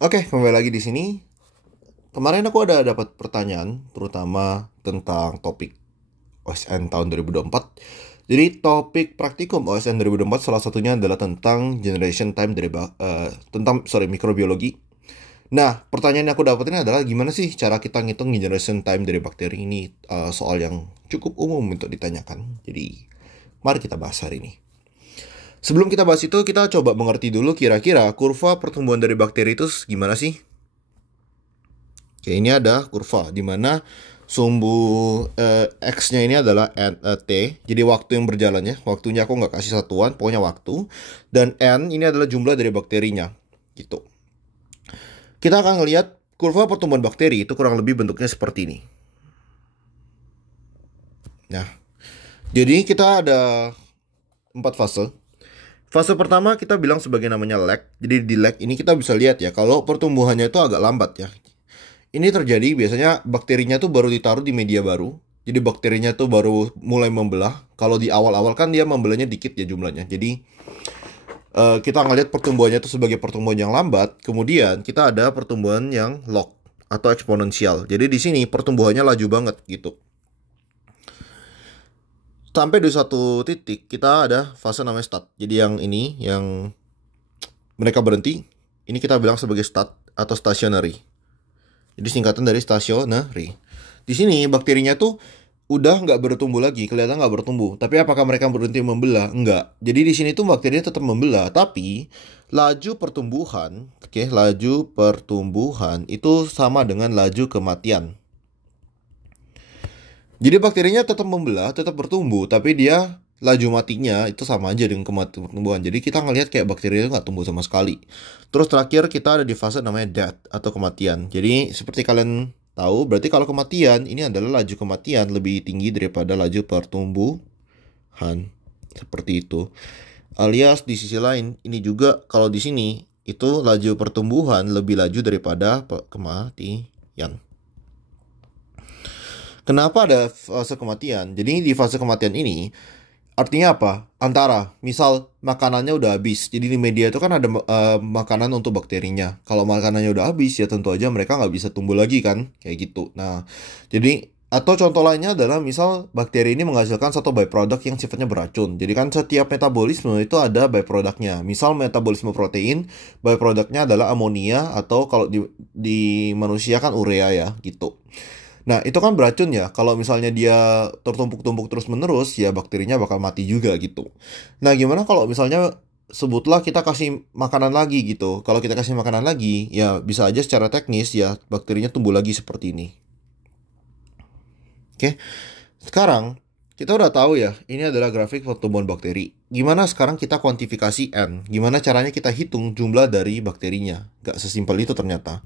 Oke, kembali lagi di sini. Kemarin aku ada dapat pertanyaan, terutama tentang topik OSN tahun 2024. Jadi topik praktikum OSN 2024 salah satunya adalah tentang generation time dari mikrobiologi. Nah, pertanyaan yang aku dapetin adalah gimana sih cara kita ngitung generation time dari bakteri ini? Soal yang cukup umum untuk ditanyakan. Jadi, mari kita bahas hari ini. Sebelum kita bahas itu, kita coba mengerti dulu kira-kira kurva pertumbuhan dari bakteri itu gimana sih? Oke, ini ada kurva di mana sumbu X-nya ini adalah T. Jadi waktu yang berjalannya, waktunya aku nggak kasih satuan, pokoknya waktu. Dan N ini adalah jumlah dari bakterinya, gitu. Kita akan lihat kurva pertumbuhan bakteri itu kurang lebih bentuknya seperti ini. Nah, jadi kita ada 4 fase. Fase pertama kita bilang sebagai namanya lag. Jadi di lag ini kita bisa lihat ya, kalau pertumbuhannya itu agak lambat ya. Ini terjadi biasanya bakterinya tuh baru ditaruh di media baru. Jadi bakterinya tuh baru mulai membelah. Kalau di awal-awal kan dia membelahnya dikit ya jumlahnya. Jadi kita ngeliat pertumbuhannya itu sebagai pertumbuhan yang lambat. Kemudian kita ada pertumbuhan yang log atau eksponensial. Jadi di sini pertumbuhannya laju banget gitu. Sampai di satu titik kita ada fase namanya stat. Jadi yang ini yang mereka berhenti, ini kita bilang sebagai stat atau stationary. Jadi singkatan dari stationary. Di sini bakterinya tuh udah nggak bertumbuh lagi, kelihatan nggak bertumbuh. Tapi apakah mereka berhenti membelah? Enggak. Jadi di sini tuh bakterinya tetap membelah, tapi laju pertumbuhan, laju pertumbuhan itu sama dengan laju kematian. Jadi bakterinya tetap membelah, tetap bertumbuh, tapi dia laju matinya itu sama aja dengan kematian pertumbuhan. Jadi kita ngelihat kayak bakteri itu nggak tumbuh sama sekali. Terus terakhir kita ada di fase namanya death atau kematian. Jadi seperti kalian tahu, berarti kalau kematian ini adalah laju kematian lebih tinggi daripada laju pertumbuhan. Seperti itu. Alias di sisi lain, ini juga kalau di sini itu laju pertumbuhan lebih laju daripada kematian. Kenapa ada fase kematian? Jadi di fase kematian ini artinya apa? Antara misal makanannya udah habis. Jadi di media itu kan ada makanan untuk bakterinya. Kalau makanannya udah habis ya tentu aja mereka nggak bisa tumbuh lagi kan, kayak gitu. Nah, jadi atau contoh lainnya adalah misal bakteri ini menghasilkan satu byproduct yang sifatnya beracun. Jadi kan setiap metabolisme itu ada byproductnya. Misal metabolisme protein, byproductnya adalah amonia atau kalau di manusia kan urea ya gitu. Nah, itu kan beracun ya. Kalau misalnya dia tertumpuk-tumpuk terus-menerus, ya bakterinya bakal mati juga gitu. Nah, gimana kalau misalnya sebutlah kita kasih makanan lagi gitu. Kalau kita kasih makanan lagi, ya bisa aja secara teknis ya bakterinya tumbuh lagi seperti ini. Oke. Sekarang kita udah tahu ya, ini adalah grafik pertumbuhan bakteri. Gimana sekarang kita kuantifikasi N? Gimana caranya kita hitung jumlah dari bakterinya? Gak sesimpel itu ternyata.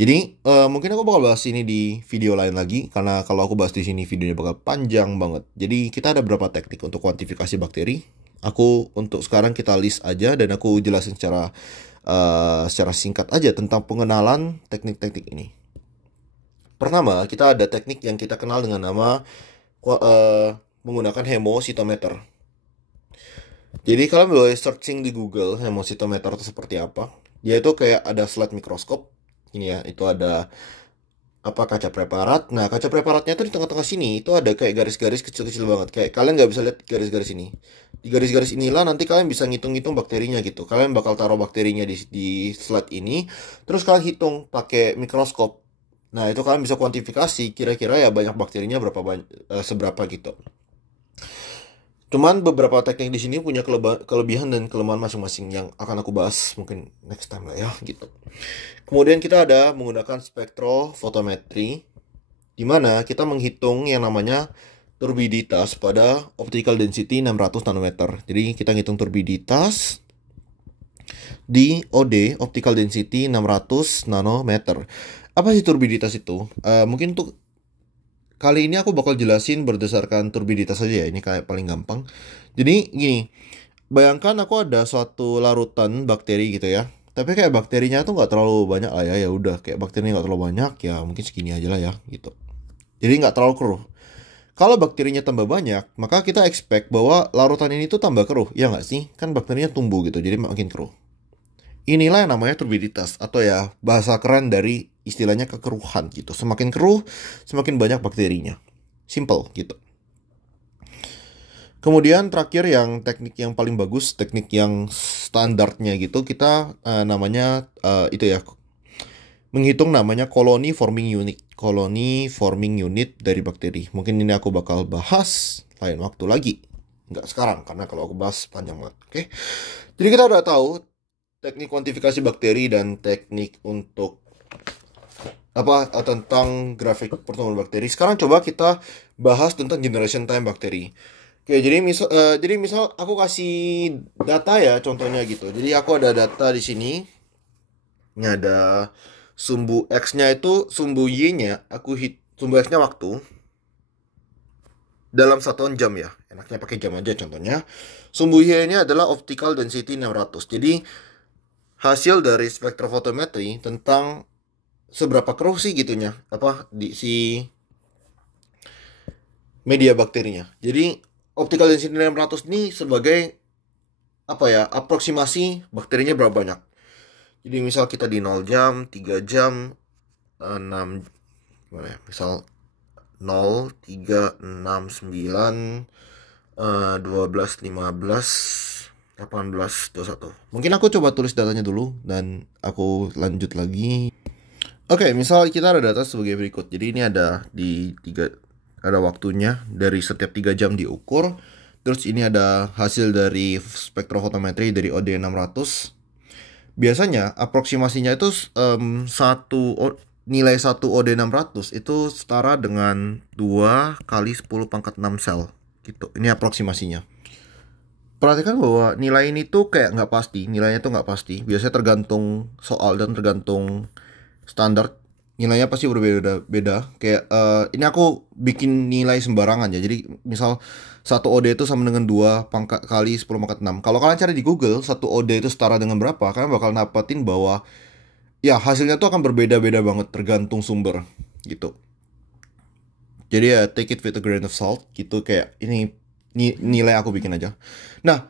Jadi mungkin aku bakal bahas ini di video lain lagi, karena kalau aku bahas di sini videonya bakal panjang banget. Jadi kita ada beberapa teknik untuk kuantifikasi bakteri. Aku untuk sekarang kita list aja dan aku jelasin secara singkat aja tentang pengenalan teknik-teknik ini. Pertama, kita ada teknik yang kita kenal dengan nama menggunakan hemositometer. Jadi kalian boleh searching di Google hemositometer itu seperti apa. Dia itu kayak ada slide mikroskop. Ini ya, itu ada apa kaca preparat. Nah, kaca preparatnya tuh di tengah-tengah sini itu ada kayak garis-garis kecil-kecil banget. Kayak kalian nggak bisa lihat garis-garis ini. Di garis-garis inilah nanti kalian bisa ngitung-ngitung bakterinya gitu. Kalian bakal taruh bakterinya di slide ini. Terus kalian hitung pakai mikroskop. Nah, itu kalian bisa kuantifikasi kira-kira ya banyak bakterinya seberapa gitu. Cuman beberapa teknik di sini punya kelebihan dan kelemahan masing-masing yang akan aku bahas mungkin next time lah ya gitu. Kemudian kita ada menggunakan spektrofotometri di mana kita menghitung yang namanya turbiditas pada optical density 600 nanometer. Jadi kita ngitung turbiditas di OD optical density 600 nanometer. Apa sih turbiditas itu? Mungkin untuk kali ini aku bakal jelasin berdasarkan turbiditas saja ya. Ini kayak paling gampang. Jadi gini, bayangkan aku ada suatu larutan bakteri gitu ya. Tapi kayak bakterinya tuh nggak terlalu banyak lah ya. Ya udah, kayak bakterinya nggak terlalu banyak ya mungkin segini aja lah ya gitu. Jadi nggak terlalu keruh. Kalau bakterinya tambah banyak, maka kita expect bahwa larutan ini tuh tambah keruh. Ya nggak sih? Kan bakterinya tumbuh gitu, jadi makin keruh. Inilah yang namanya turbiditas, atau ya bahasa keren dari istilahnya kekeruhan gitu. Semakin keruh, semakin banyak bakterinya. Simple gitu. Kemudian terakhir yang teknik yang paling bagus, teknik yang standarnya gitu, kita namanya itu ya, menghitung namanya colony forming unit. Colony forming unit dari bakteri. Mungkin ini aku bakal bahas lain waktu lagi. Nggak sekarang, karena kalau aku bahas panjang banget. Oke. Jadi kita udah tahu teknik kuantifikasi bakteri dan teknik untuk tentang grafik pertumbuhan bakteri. Sekarang coba kita bahas tentang generation time bakteri. Oke, jadi misal aku kasih data ya, contohnya gitu. Jadi aku ada data di sini. Ini ada sumbu X-nya itu, sumbu Y-nya, sumbu X-nya waktu dalam satuan jam ya. Enaknya pakai jam aja contohnya. Sumbu Y-nya adalah optical density 600. Jadi hasil dari spektrofotometri tentang seberapa keruh sih gitunya, di si media bakterinya. Jadi optical density 600 ini sebagai aproksimasi bakterinya berapa banyak. Jadi misal kita di 0 jam, 3 jam, 6 gimana ya? Misal 0, 3, 6, 9, 12, 15, 18, 21. Mungkin aku coba tulis datanya dulu dan aku lanjut lagi. Oke, misal kita ada data sebagai berikut. Jadi ini ada ada waktunya dari setiap 3 jam diukur. Terus ini ada hasil dari spektrofotometri dari OD600. Biasanya aproksimasinya itu nilai 1 OD600 itu setara dengan 2 kali 10 pangkat 6 sel gitu. Ini aproksimasinya. Perhatikan bahwa nilai ini tuh kayak nggak pasti. Nilainya tuh nggak pasti. Biasanya tergantung soal dan tergantung standar. Nilainya pasti berbeda-beda. Kayak ini aku bikin nilai sembarangan ya. Jadi misal 1 OD itu sama dengan 2 pangkat kali 10 pangkat 6. Kalau kalian cari di Google 1 OD itu setara dengan berapa, kalian bakal dapetin bahwa ya hasilnya tuh akan berbeda-beda banget tergantung sumber gitu. Jadi ya take it with a grain of salt gitu, kayak ini nilai aku bikin aja. Nah,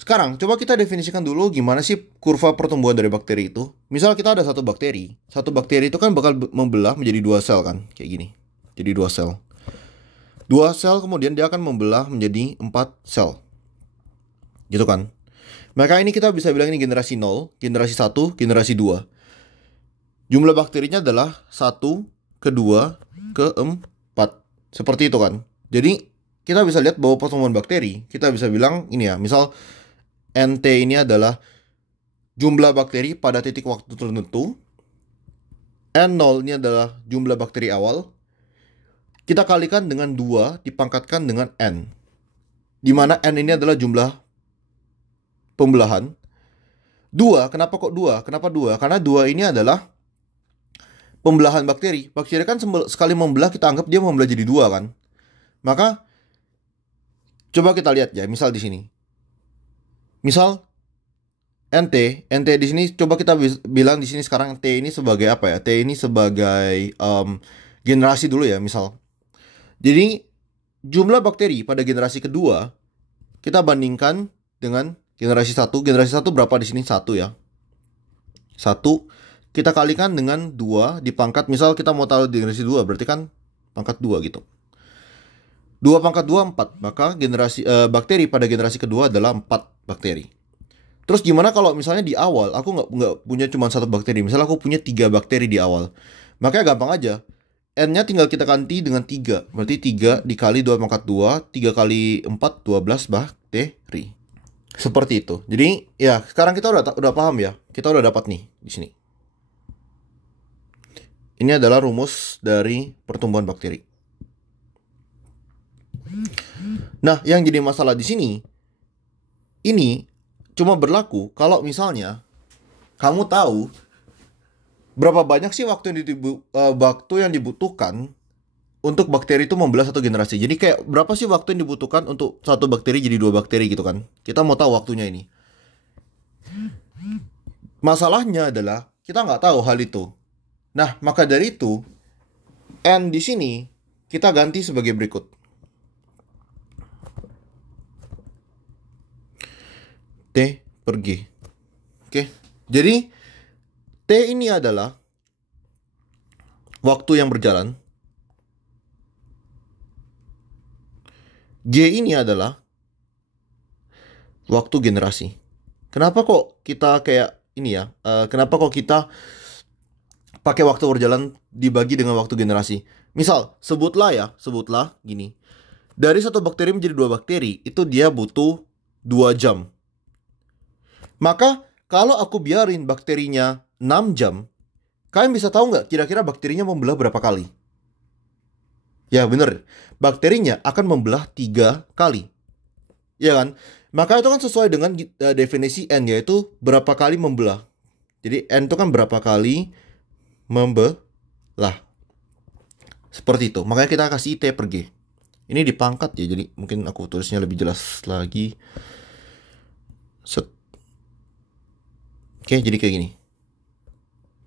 sekarang coba kita definisikan dulu gimana sih kurva pertumbuhan dari bakteri itu. Misal kita ada satu bakteri itu kan bakal membelah menjadi 2 sel kan, kayak gini. Jadi 2 sel. 2 sel kemudian dia akan membelah menjadi 4 sel. Gitu kan. Maka ini kita bisa bilang ini generasi 0, generasi 1, generasi 2. Jumlah bakterinya adalah 1, ke 2, ke 4. Seperti itu kan. Jadi kita bisa lihat bahwa pertumbuhan bakteri, kita bisa bilang ini ya, misal NT ini adalah jumlah bakteri pada titik waktu tertentu. N0 ini adalah jumlah bakteri awal. Kita kalikan dengan 2 dipangkatkan dengan N. Di mana N ini adalah jumlah pembelahan. 2, kenapa kok 2? Kenapa 2? Karena 2 ini adalah pembelahan bakteri. Bakteri kan sekali membelah kita anggap dia membelah jadi 2 kan. Maka coba kita lihat ya, misal di sini. Misal NT di sini coba kita bilang di sini sekarang T ini sebagai apa ya? T ini sebagai generasi dulu ya, misal. Jadi jumlah bakteri pada generasi kedua kita bandingkan dengan generasi 1. Generasi 1 berapa di sini? 1 ya. 1 kita kalikan dengan 2 dipangkat, misal kita mau taruh di generasi 2 berarti kan pangkat 2 gitu. 2 pangkat 2 4. Maka bakteri pada generasi kedua adalah 4 bakteri. Terus gimana kalau misalnya di awal aku nggak punya cuma 1 bakteri, misalnya aku punya 3 bakteri di awal. Makanya gampang aja. N-nya tinggal kita ganti dengan 3. Berarti 3 dikali 2 pangkat 2, 3 kali 4, 12 bakteri. Seperti itu. Jadi ya sekarang kita udah paham ya. Kita udah dapat nih di sini. Ini adalah rumus dari pertumbuhan bakteri. Nah, yang jadi masalah di sini, ini cuma berlaku kalau misalnya kamu tahu berapa banyak sih waktu yang dibutuhkan untuk bakteri itu membelah satu generasi. Jadi kayak berapa sih waktu yang dibutuhkan untuk satu bakteri jadi 2 bakteri gitu kan. Kita mau tahu waktunya ini. Masalahnya adalah kita nggak tahu hal itu. Nah, maka dari itu N di sini kita ganti sebagai berikut. T per G. Oke. Jadi T ini adalah waktu yang berjalan. G ini adalah waktu generasi. Kenapa kok kita kayak ini ya? Kenapa kok kita pakai waktu berjalan dibagi dengan waktu generasi? Misal, sebutlah gini. Dari satu bakteri menjadi dua bakteri, itu dia butuh 2 jam. Maka, kalau aku biarin bakterinya 6 jam, kalian bisa tahu nggak kira-kira bakterinya membelah berapa kali? Ya bener, bakterinya akan membelah 3 kali. Ya kan? Maka itu kan sesuai dengan definisi N, yaitu berapa kali membelah. Jadi N itu kan berapa kali membelah. Seperti itu. Makanya kita kasih T per G. Ini dipangkat ya, jadi mungkin aku tulisnya lebih jelas lagi. Set. Oke, jadi kayak gini.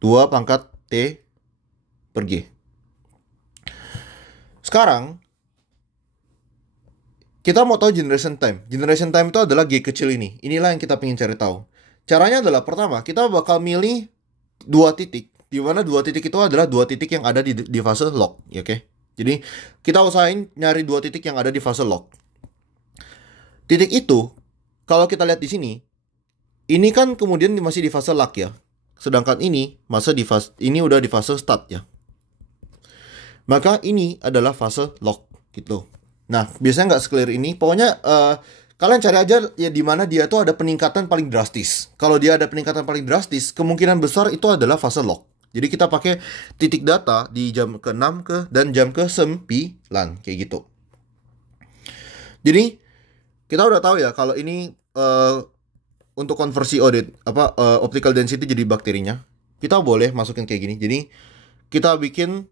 2 pangkat T per G. Sekarang, kita mau tahu generation time. Generation time itu adalah G kecil ini. Inilah yang kita pengen cari tahu. Caranya adalah pertama, kita bakal milih 2 titik. Di mana 2 titik itu adalah 2 titik yang ada di fase lock. Ya, oke? Jadi, kita usahain nyari 2 titik yang ada di fase lock. Titik itu, kalau kita lihat di sini, ini kan kemudian masih di fase lock ya. Sedangkan ini ini udah di fase start ya. Maka ini adalah fase lock gitu. Nah, biasanya nggak se-clear ini. Pokoknya kalian cari aja ya di mana dia tuh ada peningkatan paling drastis. Kalau dia ada peningkatan paling drastis, kemungkinan besar itu adalah fase lock. Jadi kita pakai titik data di jam ke-6 dan jam ke-9 kayak gitu. Jadi kita udah tahu ya kalau ini untuk konversi optical density jadi bakterinya, kita boleh masukin kayak gini. Jadi kita bikin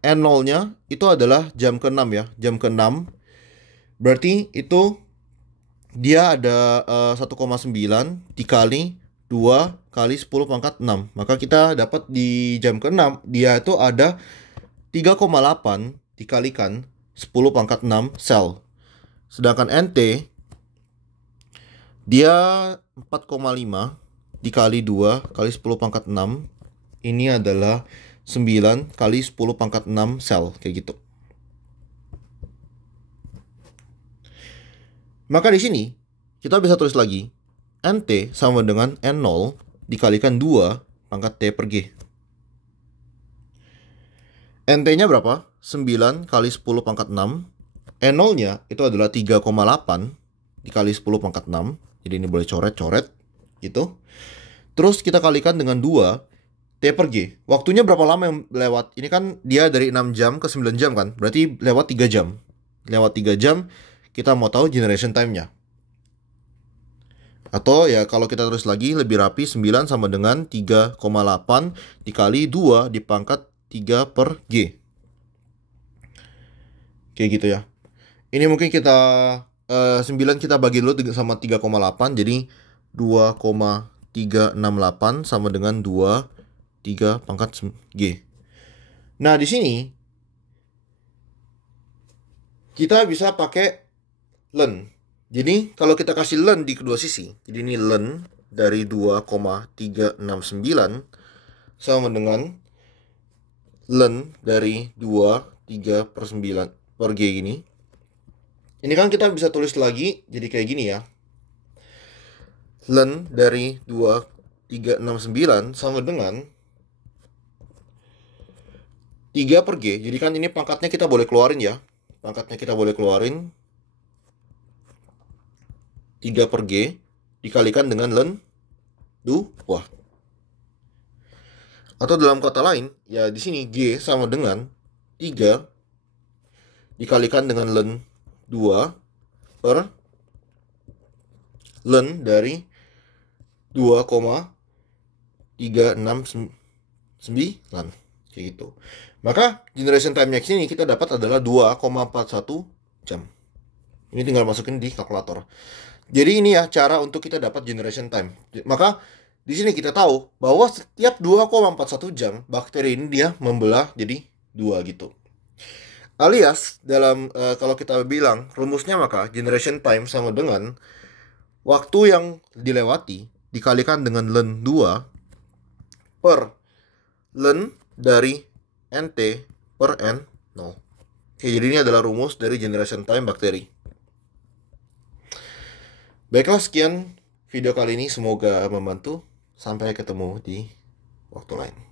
N0-nya itu adalah jam ke-6 ya, jam ke-6. Berarti itu dia ada 1,9 dikali 2 kali 10 pangkat 6. Maka kita dapat di jam ke-6 dia itu ada 3,8 dikalikan 10 pangkat 6 sel. Sedangkan NT dia 4,5 dikali 2 kali 10 pangkat 6. Ini adalah 9 kali 10 pangkat 6 sel kayak gitu. Maka di sini kita bisa tulis lagi NT sama dengan N0 dikalikan 2 pangkat T per G. NT-nya berapa? 9 kali 10 pangkat 6. N0-nya itu adalah 3,8 dikali 10 pangkat 6. Jadi ini boleh coret-coret gitu. Terus kita kalikan dengan 2 T per G. Waktunya berapa lama yang lewat? Ini kan dia dari 6 jam ke 9 jam kan? Berarti lewat 3 jam. Lewat 3 jam kita mau tahu generation time-nya. Atau ya kalau kita terus lagi lebih rapi, 9 sama dengan 3,8 dikali 2 dipangkat 3 per G. Kayak gitu ya. Ini mungkin kita 9 kita bagi dulu sama 3,8. Jadi 2,368 sama dengan 3 pangkat G. Nah di sini kita bisa pakai len. Jadi kalau kita kasih len di kedua sisi, jadi ini len dari 2,369 sama dengan len dari 23 per 9 per G gini. Ini kan kita bisa tulis lagi jadi kayak gini ya. Len dari 2369 sama dengan 3 per G. Jadi kan ini pangkatnya kita boleh keluarin ya. Pangkatnya kita boleh keluarin 3 per G dikalikan dengan len 2. Atau dalam kata lain, ya di sini G sama dengan 3 dikalikan dengan len 2 per len dari 2,369 kayak gitu. Maka generation time-nya sini kita dapat adalah 2,41 jam. Ini tinggal masukin di kalkulator. Jadi ini ya cara untuk kita dapat generation time. Maka di sini kita tahu bahwa setiap 2,41 jam bakteri ini dia membelah jadi 2 gitu. Alias dalam kalau kita bilang rumusnya maka generation time sama dengan waktu yang dilewati dikalikan dengan ln 2 per ln dari nt per n 0. Oke, jadi ini adalah rumus dari generation time bakteri. Baiklah, sekian video kali ini. Semoga membantu. Sampai ketemu di waktu lain.